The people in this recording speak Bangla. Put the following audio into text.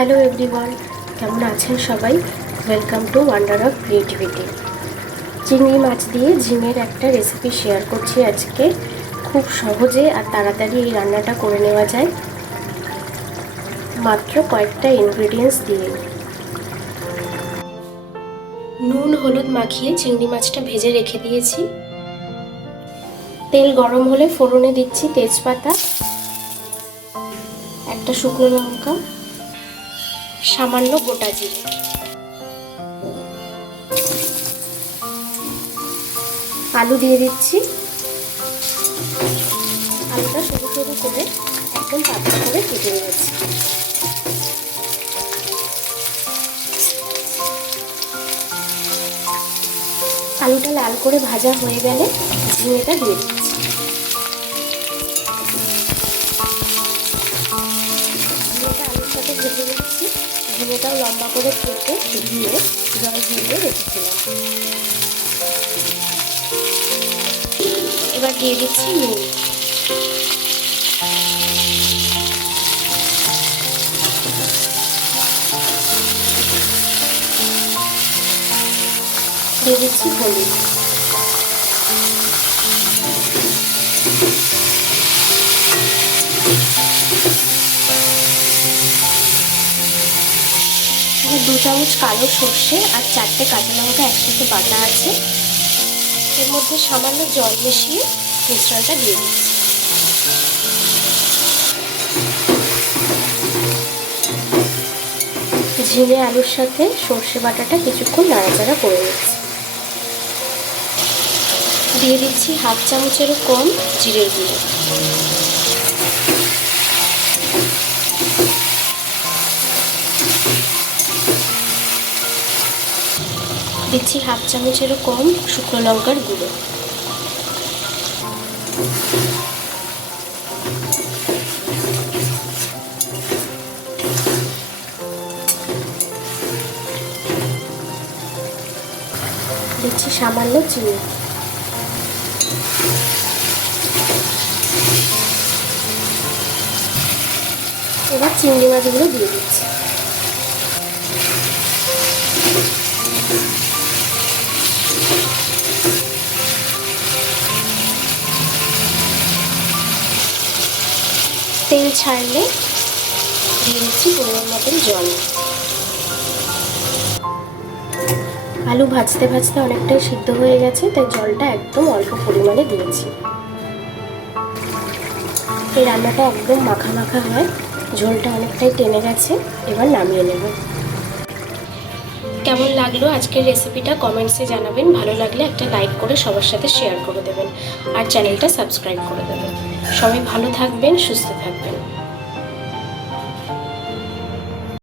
হ্যালো এভরিওয়ান, কেমন আছেন সবাই? Welcome to wonder of creativity. চিংড়ি মাছ দিয়ে ঝিঙের একটা রেসিপি শেয়ার করছি আজকে। খুব সহজে আর তাড়াতাড়ি এই রান্নাটা করে নেওয়া যায় মাত্র কয়েকটা ইনগ্রেডিয়েন্টস দিয়ে। নুন হলুদ মাখিয়ে চিংড়ি মাছটা ভেজে রেখে দিয়েছি। তেল গরম হলে ফোড়নে দিচ্ছি তেজপাতা, একটা শুকনো লঙ্কা, সামান্য গোটা জিরে। আলু দিয়ে দিচ্ছি। আলুটা সরু সরু করে একদম পাতলা করে কেটে নিয়েছি। আলুটা লাল করে ভাজা হয়ে গেলে ঝিঙেটা দিয়ে দিচ্ছি। ঝিঙেটা আলুর সাথে ভেজে নিচ্ছি। ঝিঙেটাও লম্বা করে কেটে ধুয়ে জল ঝরিয়ে রেখেছিলাম। এবার দিয়ে দিচ্ছি নুন। দিয়ে দিচ্ছি হলুদ। এবার 2 চামচ কালো সর্ষে আর 4টে কাঁচা লঙ্কা একসাথে বাটা আছে। এর মধ্যে সামান্য জল মিশিয়ে মিশ্রণটা দিয়ে দিচ্ছি। ঝিঙে আলুর সাথে সর্ষে বাটাটা কিছুক্ষণ নাড়াচাড়া করে নিচ্ছি। দিয়ে দিচ্ছি 1/2 চামচেরও কম জিরের গুঁড়ো। দিচ্ছি 1/2 চামচেরও কম শুকনো লঙ্কার গুঁড়ো। দিচ্ছি সামান্য চিনি। এবার চিংড়ি মাছগুলো দিয়ে দিচ্ছি। তেল ছাড়লে দিয়ে দিচ্ছি পরিমাণ মতন জল। আলু ভাজতে ভাজতে অনেকটাই সিদ্ধ হয়ে গেছে, তাই জলটা একদম অল্প পরিমাণে দিয়েছি। এই রান্নাটা একদম মাখা মাখা হয়, ঝোলটা অনেকটাই টেনে গেছে। এবার নামিয়ে নেব। কেমন লাগলো আজকের রেসিপিটা কমেন্টসে জানাবেন। ভালো লাগলে একটা লাইক করে সবার সাথে শেয়ার করে দেবেন আর চ্যানেলটা সাবস্ক্রাইব করে দেবেন। সবাই ভালো থাকবেন, সুস্থ থাকবেন।